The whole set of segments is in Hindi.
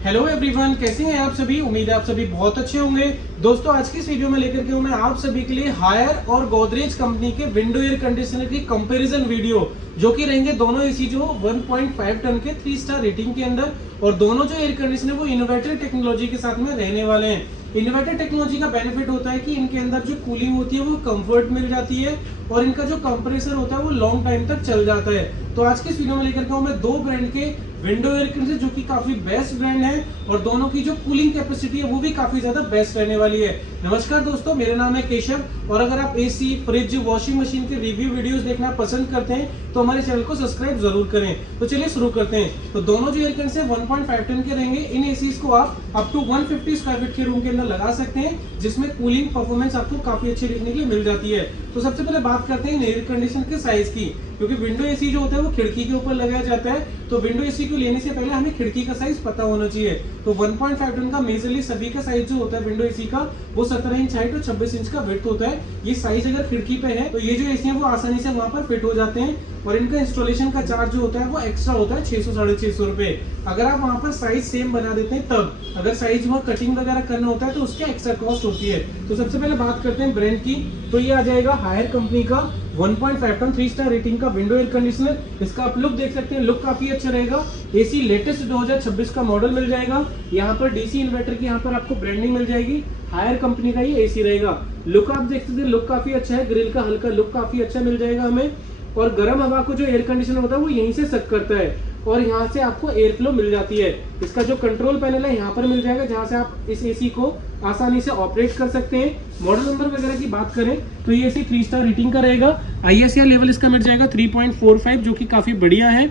हेलो एवरीवन, कैसे हैं आप सभी। उम्मीद है आप सभी बहुत अच्छे होंगे। दोस्तों, आज की इस वीडियो में लेकर के हूं मैं आप सभी के लिए हायर और गोदरेज कंपनी के विंडो एयर कंडीशनर की कंपैरिजन वीडियो, जो कि रहेंगे दोनों एसी जो 1.5 टन के 3 स्टार रेटिंग के अंदर, और दोनों जो एयर कंडीशनर वो इनोवेटर टेक्नोलॉजी के साथ में रहने वाले हैं। इनोवेटर टेक्नोलॉजी का बेनिफिट होता है कि इनके अंदर जो कूलिंग होती है वो कंफर्ट मिल जाती है, और इनका जो कंप्रेसर होता है वो लॉन्ग टाइम तक चल जाता है। तो आज के इस वीडियो में लेकर के मैं दो ब्रांड के विंडो एयर कंडीशनर, जो कि काफी बेस्ट ब्रांड है, और दोनों की जो कूलिंग कैपेसिटी है वो भी काफी ज्यादा बेस्ट रहने वाली है। नमस्कार दोस्तों, मेरा नाम है केशव, और अगर आप एसी, फ्रिज, वॉशिंग मशीन के रिव्यू वीडियोस देखना पसंद करते हैं तो हमारे चैनल को सब्सक्राइब जरूर करें। तो चलिए शुरू करते हैं। तो दोनों जो एयर कंडीशनर 1.5 टन के रहेंगे, इन एसीज को आप अप टू 150 स्क्वायर फीट के रूम के अंदर लगा सकते हैं, जिसमें कूलिंग परफॉर्मेंस आपको काफी अच्छी देखने के लिए मिल जाती है। तो सबसे पहले बात करते हैं एयर कंडीशनर के साइज की, क्योंकि विंडो एसी जो होता है वो खिड़की के ऊपर लगाया जाता है, तो विंडो एसी को लेने से पहले हमें खिड़की का साइज पता होना चाहिए। तो 1.5 टन का मेजरली सभी का साइज जो होता है विंडो एसी का, वो 17 इंच हाइट और 26 इंच का विड्थ होता है। ये साइज अगर खिड़की पे है तो ये जो एसी है वो आसानी से वहां पर फिट हो जाते हैं, और इनका इंस्टॉलेशन का चार्ज जो होता है वो एक्स्ट्रा होता है 600 साढ़े 600 रुपए। अगर आप वहां पर साइज सेम बना देते हैं तब, अगर साइज वहां कटिंग वगैरह करना होता है तो उसके एक्स्ट्रा कॉस्ट होती है। तो सबसे पहले बात करते हैं ब्रांड की, तो ये आ जाएगा हायर कंपनी का 1.5 टन 3 स्टार रेटिंग का विंडो एयर कंडीशनर। इसका आप लुक देख सकते हैं, लुक काफी अच्छा रहेगा। एसी लेटेस्ट 2026 का मॉडल मिल जाएगा। यहाँ पर डीसी इन्वर्टर की यहाँ पर आपको ब्रांडिंग मिल जाएगी। हायर कंपनी का ये एसी रहेगा। लुक आप देख सकते हैं, लुक काफी अच्छा है। ग्रिल का हल्का लुक काफी अच्छा मिल जाएगा हमें, और गर्म हवा को जो एयर कंडीशनर होता है वो यहीं से सक करता है, और यहाँ से आपको एयर फ्लो मिल जाती है। इसका जो कंट्रोल पैनल है यहाँ पर मिल जाएगा, जहाँ से आप इस एसी को आसानी से ऑपरेट कर सकते हैं। मॉडल नंबर वगैरह की बात करें तो ये एसी 3 स्टार रेटिंग का रहेगा। ISR लेवल इसका मिल जाएगा 3.45, जो कि काफी बढ़िया है।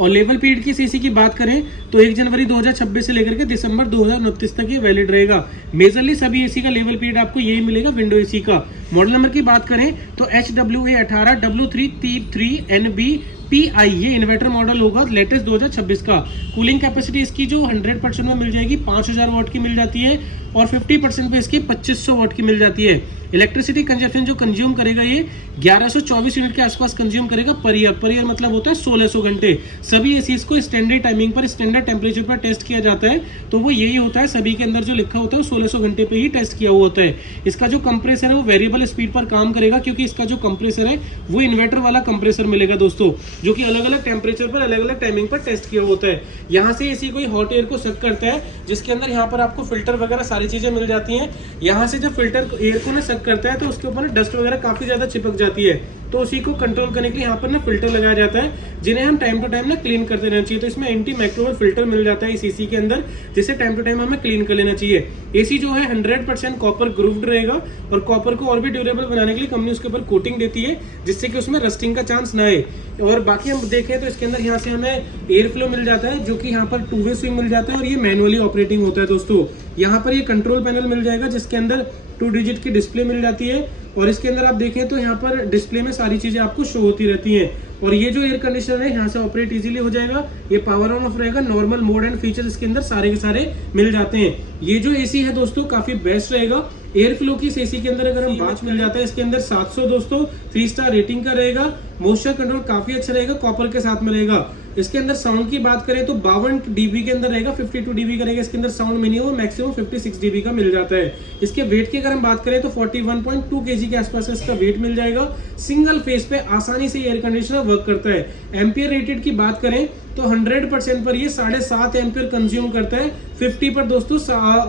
और लेवल पीरियड की इस एसी की बात करें तो 1 जनवरी 2026 से लेकर के दिसंबर 2029 तक ये वैलिड रहेगा। मेजरली सभी एसी का लेवल पीरियड आपको यही मिलेगा विंडो एसी का। मॉडल नंबर की बात करें तो HWA18 W3T3NB PI ये इन्वर्टर मॉडल होगा, लेटेस्ट 2026 का। कूलिंग कैपेसिटी इसकी जो 100% में मिल जाएगी 5000 वाट की मिल जाती है, और 50% पे इसकी 2500 वाट की मिल जाती है। इलेक्ट्रिसिटी कंजप्शन जो कंज्यूम करेगा ये 1124 यूनिट के आसपास कंज्यूम करेगा पर ईयर मतलब होता है 1600 घंटे। सभी एसीज को स्टैंडर्ड टाइमिंग पर, स्टैंडर्ड टेम्परेचर पर टेस्ट किया जाता है, तो वो यही होता है। सभी के अंदर जो लिखा होता है 1600 घंटे पे ही टेस्ट किया हुआ होता है। इसका जो कंप्रेसर है वो वेरिएबल स्पीड पर काम करेगा, क्योंकि इसका जो कंप्रेसर है वो इन्वर्टर वाला कंप्रेसर मिलेगा दोस्तों, जो कि अलग अलग टेम्परेचर पर, अलग अलग टाइमिंग पर टेस्ट किया होता है। यहाँ से एसी कोई हॉट एयर को सक करता है, जिसके अंदर यहाँ पर आपको फिल्टर वगैरह सारी चीजें मिल जाती हैं। यहाँ से जब फिल्टर एयर को सक करता है तो उसके ऊपर डस्ट वगैरह काफी ज्यादा चिपक जाती है, तो उसी को कंट्रोल करने के लिए यहाँ पर ना फिल्टर लगाया जाता है, जिन्हें हम टाइम टू टाइम ना क्लीन करते रहना चाहिए। तो इसमें एंटी माइक्रोवेव फिल्टर मिल जाता है इस एसी के अंदर, जिसे टाइम टू टाइम हमें क्लीन कर लेना चाहिए। एसी जो है 100% कॉपर ग्रूव्ड रहेगा, और कॉपर को और भी ड्यूरेबल बनाने के लिए कंपनी उसके ऊपर कोटिंग देती है, जिससे कि उसमें रस्टिंग का चांस ना आए। और बाकी हम देखें तो इसके अंदर यहाँ से हमें एयर फ्लो मिल जाता है, जो कि यहाँ पर 2 वे स्विंग मिल जाता है, और ये मैनुअली ऑपरेटिंग होता है दोस्तों। यहाँ पर ये कंट्रोल पैनल मिल जाएगा, जिसके अंदर 2 डिजिट की डिस्प्ले मिल जाती है, और इसके अंदर आप देखें तो यहाँ पर डिस्प्ले में सारी चीजें आपको शो होती रहती हैं। और ये जो एयर कंडीशनर है यहाँ से ऑपरेट इजीली हो जाएगा। ये पावर ऑन ऑफ रहेगा, नॉर्मल मोड एंड फीचर्स इसके अंदर सारे के सारे मिल जाते हैं। ये जो एसी है दोस्तों काफी बेस्ट रहेगा। एयर फ्लो की इस एसी के अंदर अगर हम बात मिल जाता है, इसके अंदर 700 दोस्तों 3 स्टार रेटिंग का रहेगा। मॉइस्चर कंट्रोल काफी अच्छा रहेगा, कॉपर के साथ में रहेगा। इसके अंदर साउंड की बात करें तो 52 dB के अंदर रहेगा, 52 dB का रहेगा इसके अंदर साउंड। मिनिमम मैक्सिमम 56 dB का मिल जाता है। इसके वेट की अगर हम बात करें तो 41.2 kg के आसपास इसका वेट मिल जाएगा। सिंगल फेस पे आसानी से एयर कंडीशनर वर्क करता है। एम्पियर रेटेड की बात करें तो 100% पर ये 7.5 एम्पियर कंज्यूम करता है। 50 पर दोस्तों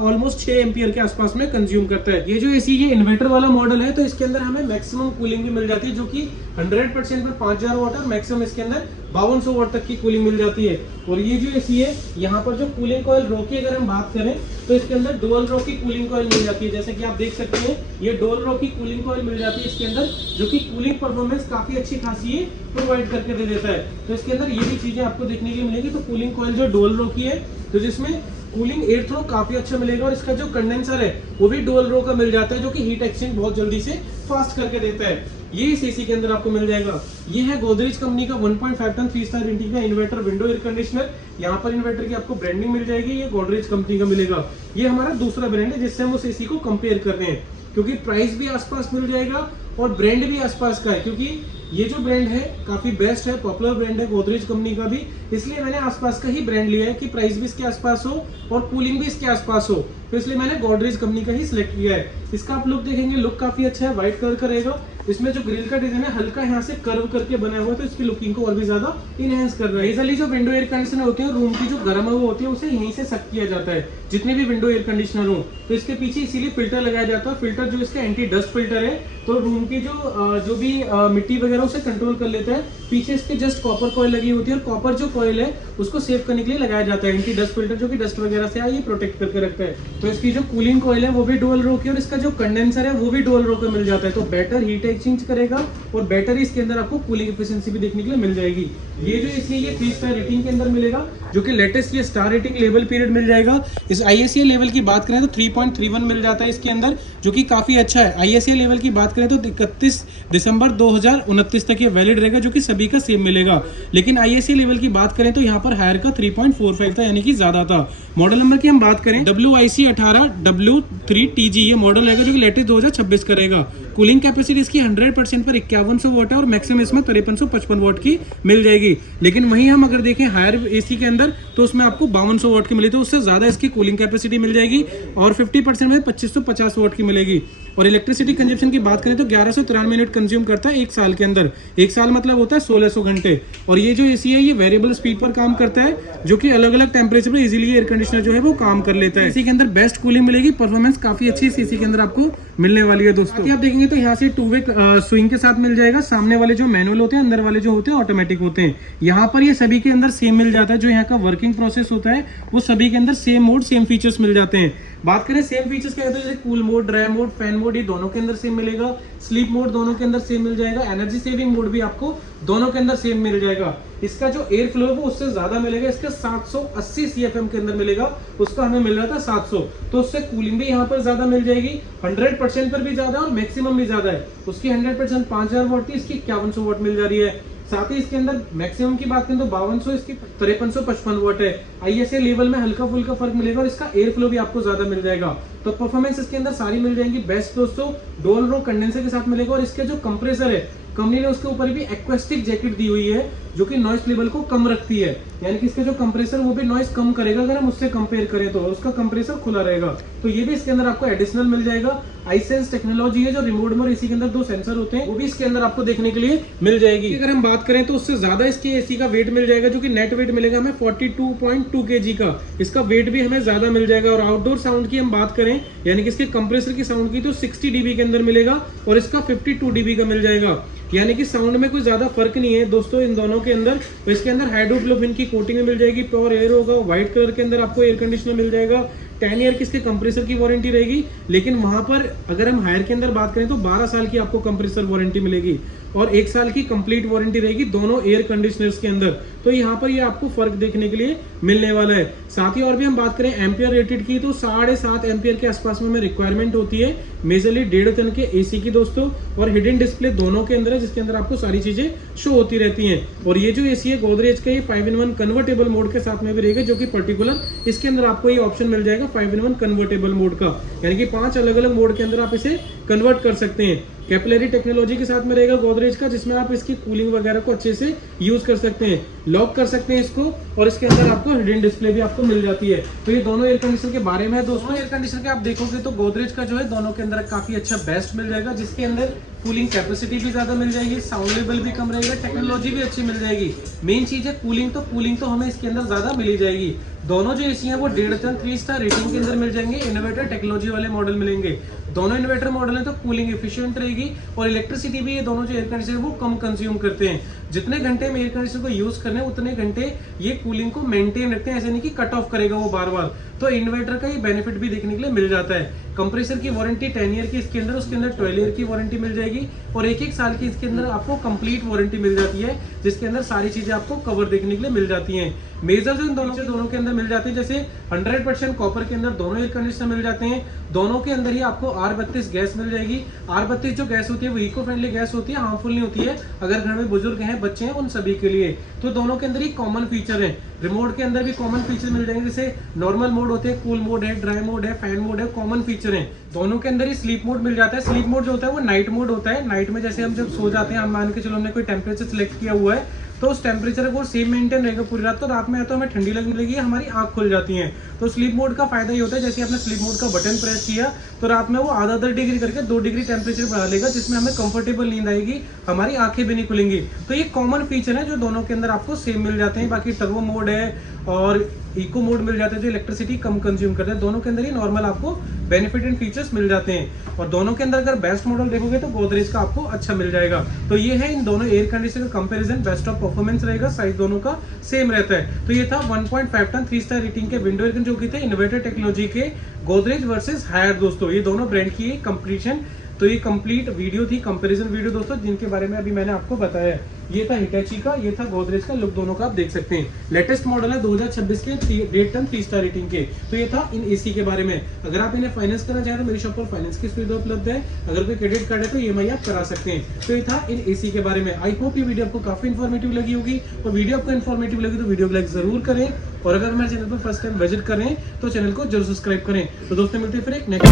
ऑलमोस्ट 6 एम्पियर के आसपास में कंज्यूम करता है। ये जो एसी ये इन्वर्टर वाला मॉडल है, तो इसके अंदर हमें मैक्सिमम कूलिंग भी मिल जाती है, जो कि 100% पर 5000 वाट और मैक्सिमम इसके अंदर 5200 वाट तक की कूलिंग मिल जाती है। और ये जो एसी है यहाँ पर जो कूलिंग कॉइल रो की अगर हम बात करें तो इसके अंदर डुअल रो की कूलिंग कॉइल मिल जाती है। जैसे कि आप देख सकते हैं ये डुअल रो की कूलिंग कॉइल मिल जाती है इसके अंदर, जो कि कूलिंग परफॉर्मेंस काफी अच्छी खासी प्रोवाइड करके दे देता है। तो इसके अंदर ये भी चीजें आपको देखने के लिए मिलेगी। तो कूलिंग कॉइल जो डुअल रो की है, तो जिसमें कूलिंग एयर थ्रो काफी अच्छा मिलेगा, और इसका जो कंडेंसर है वो भी डुअल रो का मिल जाता है, जो कि हीट एक्सचेंज बहुत जल्दी से फास्ट करके देता है। ये इस एसी के अंदर आपको मिल जाएगा। ये है गोदरेज कंपनी का 1.5 टन 3 स्टार रेटिंग का इन्वर्टर विंडो एयर कंडीशनर। यहाँ पर इन्वर्टर की आपको ब्रांडिंग मिल जाएगी, ये गोदरेज कंपनी का मिलेगा। ये हमारा दूसरा ब्रांड है जिससे हम उस एसी को कंपेयर कर रहे हैं, क्योंकि प्राइस भी आसपास मिल जाएगा और ब्रांड भी आसपास का है, क्योंकि ये जो ब्रांड है काफी बेस्ट है, पॉपुलर ब्रांड है गोदरेज कंपनी का भी, इसलिए मैंने आसपास का ही ब्रांड लिया है कि प्राइस भी इसके आसपास हो और कूलिंग भी इसके आसपास हो, तो इसलिए मैंने गोदरेज कंपनी का ही सिलेक्ट किया है। इसका आप लुक देखेंगे, लुक काफी अच्छा है, व्हाइट कलर का रहेगा। इसमें जो ग्रिल का डिजाइन है हल्का यहाँ से कर्व करके बना हुआ है, तो इसकी लुकिंग को और भी ज्यादा इनहेंस कर रहा है। इजली जो विंडो एयर कंडीशनर होते हैं रूम की जो गर्म हवा होती है उसे यहीं से सक किया जाता है, जितने भी विंडो एयर कंडीशनर हो। तो इसके पीछे इसीलिए फिल्टर लगाया जाता है, फिल्टर जो इसका एंटी डस्ट फिल्टर है, तो रूम की जो भी मिट्टी वगैरह उसे कंट्रोल कर लेता है। पीछे इसके जस्ट कॉपर कॉइल लगी होती है, और कॉपर जो कॉइल है उसको सेव करने के लिए लगाया जाता है एंटी डस्ट फिल्टर, जो कि डस्ट वगैरह से ये प्रोटेक्ट करके रखता है। तो इसकी जो कूलिंग कॉइल है वो भी डुअल रो की, और इसका जो कंडेंसर है वो भी डुअल रो का मिल जाता है, तो बेटर हीट एक्सचेंज करेगा और बेटर इसके अंदर आपको कूलिंग एफिशिएंसी भी देखने के लिए मिल जाएगी। ये जो इसमें ये 3 स्टार रेटिंग के अंदर मिलेगा, जो कि लेटेस्ट ये स्टार रेटिंग लेवल पीरियड मिल जाएगा। इस ISA लेवल की बात करें तो 3.31 मिल जाता है इसके अंदर, जो कि काफी अच्छा है। ISA लेवल की बात करें तो 31 दिसंबर 2029 तक ये वैलिड रहेगा, जो कि सभी का सेम मिलेगा। लेकिन ISA लेवल की बात करें तो यहाँ पर हायर का 3.45 था, यानी कि ज्यादा था। मॉडल नंबर की हम बात करें WIC 18W3TG ये मॉडल रहेगा, जो कि लेटेस्ट 2026 का रहेगा। कूलिंग कैपेसिटी इसकी 100% पर 5100 वाट है, और मैक्सिमम इसमें 5355 वाट की मिल जाएगी। लेकिन वहीं हम अगर देखें हायर AC के अंदर तो उसमें आपको 5200 वाट की मिली, तो उससे ज्यादा इसकी कूलिंग कैपेसिटी मिल जाएगी, और 50% में 2550 वाट की मिलेगी। और इलेक्ट्रिसिटी कंजप्शन की बात करें तो 1193 यूनिट कंज्यूम करता है 1 साल के अंदर। 1 साल मतलब होता है 1600 घंटे। और ये जो AC है ये वेरिएबल स्पीड पर काम करता है, जो कि अलग अलग टेम्परेचर पर इजीली एयर कंडीशनर जो है वो काम कर लेता है। इसी के अंदर बेस्ट कूलिंग मिलेगी, परफॉर्मेंस काफी अच्छी इस AC के अंदर आपको मिलने वाली है दोस्तों। आप देखेंगे तो यहाँ से 2 वे स्विंग के साथ मिल जाएगा। सामने वाले जो मैनुअल होते हैं, अंदर वाले जो होते हैं ऑटोमेटिक होते हैं। यहाँ पर ये सभी के अंदर सेम मिल जाता है, जो यहाँ का वर्किंग प्रोसेस होता है वो सभी के अंदर सेम मोड सेम फीचर्स मिल जाते हैं। बात करें सेम फीचर्स क्या होते हैं, जैसे cool mode, dry mode, fan mode, ये दोनों के अंदर सेम मिलेगा। स्लीप मोड दोनों के अंदर सेम मिल जाएगा। एनर्जी सेविंग मोड भी आपको दोनों के अंदर सेम मिल जाएगा। इसका जो एयर फ्लो है वो उससे ज्यादा मिलेगा, इसका 780 CFM के अंदर मिलेगा, उसका हमें मिल रहा था 700, तो उससे कूलिंग भी यहाँ पर ज्यादा मिल जाएगी। 100% पर भी ज्यादा और मैक्सिमम भी ज्यादा है। उसकी 100% 5000 वाट थी, इसकी 5100 वाट मिल जा रही है। साथ ही इसके अंदर मैक्सिमम की बात करें तो 5200, इसकी 5355 वाट है। ISA लेवल में हल्का फुल्का फर्क मिलेगा, और इसका एयर फ्लो भी आपको ज्यादा मिल जाएगा। तो परफॉर्मेंस इसके अंदर सारी मिल जाएंगी बेस्ट दोस्तों। डुअल रो कंडेंसर के साथ मिलेगा, और इसके जो कंप्रेसर है कंपनी ने उसके ऊपर भी एक्वेस्टिक जैकेट दी हुई है, जो कि नॉइस लेवल को कम रखती है, यानी कि इसका जो कंप्रेसर वो भी नॉइस कम करेगा अगर हम उससे कंपेयर करें तो। उसका कंप्रेसर खुला रहेगा, तो ये भी इसके अंदर आपको एडिशनल मिल जाएगा। iSense टेक्नोलॉजी है, जो रिमोट में और इसी के अंदर 2 सेंसर होते हैं, वो भी इसके अंदर आपको देखने के लिए मिल जाएगी। अगर हम बात करें तो उससे ज्यादा इसके AC का वेट मिल जाएगा, जो कि नेट वेट मिलेगा हमें 42.2 kg का। इसका वेट भी हमें ज्यादा मिल जाएगा। और आउटडोर साउंड की हम बात करें, यानी कि इसके कंप्रेसर की साउंड की, तो 60 dB के अंदर मिलेगा, और इसका 52 dB का मिल जाएगा। यानी कि साउंड में कोई ज्यादा फर्क नहीं है दोस्तों इन दोनों के अंदर। तो इसके अंदर हाइड्रोफ्लोविन की कोटिंग मिल जाएगी, प्योर एयर होगा, व्हाइट कलर के अंदर आपको एयर कंडीशनर मिल जाएगा। 10 ईयर की इसके कंप्रेसर की वारंटी रहेगी। लेकिन वहां पर अगर हम हायर के अंदर बात करें तो 12 साल की आपको कंप्रेसर वारंटी मिलेगी, और 1 साल की कंप्लीट वारंटी रहेगी दोनों एयर कंडीशनर्स के अंदर। तो यहाँ पर ये आपको फर्क देखने के लिए मिलने वाला है। साथ ही और भी हम बात करें एम्पियर रेटेड की, तो 7.5 एम्पियर के आसपास में हमें रिक्वायरमेंट होती है, मेजरली 1.5 टन के AC की दोस्तों। और हिडन डिस्प्ले दोनों के अंदर है, जिसके अंदर आपको सारी चीजें शो होती रहती हैं। और ये जो AC है गोदरेज का, ये 5-in-1 कन्वर्टेबल मोड के साथ में भी रहेगा, जो कि पर्टिकुलर इसके अंदर आपको ये ऑप्शन मिल जाएगा 5-in-1 कन्वर्टेबल मोड का, यानी कि 5 अलग अलग मोड के अंदर आप इसे कन्वर्ट कर सकते हैं। कैपिलरी टेक्नोलॉजी के साथ में रहेगा गोदरेज का, जिसमें आप इसकी कूलिंग वगैरह को अच्छे से यूज कर सकते हैं, लॉक कर सकते हैं इसको, और इसके अंदर आपको हिडन डिस्प्ले भी आपको मिल जाती है। तो ये दोनों एयर कंडीशनर के बारे में है दोस्तों। एयर कंडीशनर के आप देखोगे तो गोदरेज का जो है दोनों के अंदर काफी अच्छा बेस्ट मिल जाएगा, जिसके अंदर कूलिंग कैपेसिटी भी ज्यादा मिल जाएगी, साउंड लेवल भी कम रहेगा, टेक्नोलॉजी भी अच्छी मिल जाएगी। मेन चीज है कूलिंग, तो कूलिंग तो हमें इसके अंदर ज्यादा मिली जाएगी। दोनों जो AC है वो 1.5 टन 3 स्टार रेटिंग के अंदर मिल जाएंगे। इनोवेटर टेक्नोलॉजी वाले मॉडल मिलेंगे। दोनों इन्वर्टर मॉडल है, तो कूलिंग एफिशिएंट रहेगी, और इलेक्ट्रिसिटी भी ये दोनों जो एयर कंडीशनर वो कम कंज्यूम करते हैं। जितने घंटे में एयर कंडीशनर को यूज करने उतने घंटे ये कूलिंग को मेंटेन रखते हैं, ऐसे नहीं कि कट ऑफ करेगा वो बार बार। तो इन्वर्टर का ये बेनिफिट भी देखने के लिए मिल जाता है। कंप्रेसर की वारंटी 10 ईयर की इसके अंदर, उसके अंदर 12 ईयर की वारंटी मिल जाएगी, और 1-1 साल की इसके अंदर आपको कंप्लीट वारंटी मिल जाती है, जिसके अंदर सारी चीजें आपको कवर देखने के लिए मिल जाती हैं। मेजर जो इन दोनों के अंदर मिल जाते हैं, जैसे 100% कॉपर के अंदर दोनों एयर कंडीशनर मिल जाते हैं। दोनों के अंदर ही आपको R32 गैस मिल जाएगी। R32 जो गैस होती है वो इको फ्रेंडली गैस होती है, हार्मफुल नहीं होती है अगर घर में बुजुर्ग हैं, बच्चे हैं, उन सभी के लिए। तो दोनों के अंदर ही कॉमन फीचर है। रिमोट के अंदर भी कॉमन फीचर मिल जाएंगे, जैसे नॉर्मल मोड होते हैं, कूल मोड है, ड्राई मोड है, फैन मोड है, कॉमन फीचर है। दोनों के अंदर ही स्लीप मोड मिल जाता है। स्लीप मोड जो होता है वो नाइट मोड होता है। नाइट में जैसे हम जब सो जाते हैं, हम मान के चलो हमने कोई टेम्परेचर सिलेक्ट किया हुआ है, तो उस टेम्परेचर वो सेम मेंटेन रहेगा पूरी रात। तो रात में या तो हमें ठंडी लगने लगी, हमारी आंख खुल जाती है। तो स्लीप मोड का फायदा ये होता है, जैसे आपने स्लीप मोड का बटन प्रेस किया तो रात में वो आधा डिग्री करके 2 डिग्री टेम्परेचर बढ़ा लेगा, जिसमें हमें कंफर्टेबल नींद आएगी, हमारी आंखें भी नहीं खुलेंगी। तो ये कॉमन फीचर है जो दोनों के अंदर आपको सेम मिल जाते हैं। बाकी टर्बो मोड है और इको मोड मिल जाते हैं जो इलेक्ट्रिसिटी कम कंज्यूम करते हैं। दोनों के अंदर ही नॉर्मल आपको बेनिफिट एंड फीचर्स मिल जाते हैं। और दोनों के अंदर अगर बेस्ट मॉडल देखोगे तो गोदरेज का आपको अच्छा मिल जाएगा। तो ये है इन दोनों एयर कंडीशनर का कंपैरिजन, बेस्ट ऑफ परफॉर्मेंस रहेगा, साइज दोनों का सेम रहता है। तो ये था 1.5 टन 3 स्टार रेटिंग के विंडो एयर जो कि थे इनोवेटर टेक्नोलॉजी के गोदरेज वर्सेस हायर। दोस्तों ये दोनों ब्रांड की कंपटीशन, तो ये कंप्लीट वीडियो थी, कंपैरिजन वीडियो दोस्तों, जिनके बारे में अभी मैंने आपको बताया। ये था हिटैची का, ये था गोदरेज का। लुक दोनों का आप देख सकते हैं। लेटेस्ट मॉडल है 2026 के 1.5 टन 3 स्टार रेटिंग के। तो ये था इन एसी के बारे में। अगर आप इन्हें फाइनेंस करना चाहें तो मेरी शॉप पर फाइनेंस की सुविधा उपलब्ध है। अगर कोई क्रेडिट कार्ड है तो EMI आप करा सकते हैं। तो ये था इन एसी के बारे में। आई होप ये वीडियो आपको काफी इन्फॉर्मेटिव लगी होगी। और वीडियो आपको इन्फॉर्मेटिव लगी तो वीडियो को लाइक जरूर करें। और अगर हमारे चैनल पर फर्स्ट टाइम विजिट करें तो चैनल को जरूर सब्सक्राइब करें। तो दोस्तों मिलते हैं फिर एक नेक्स्ट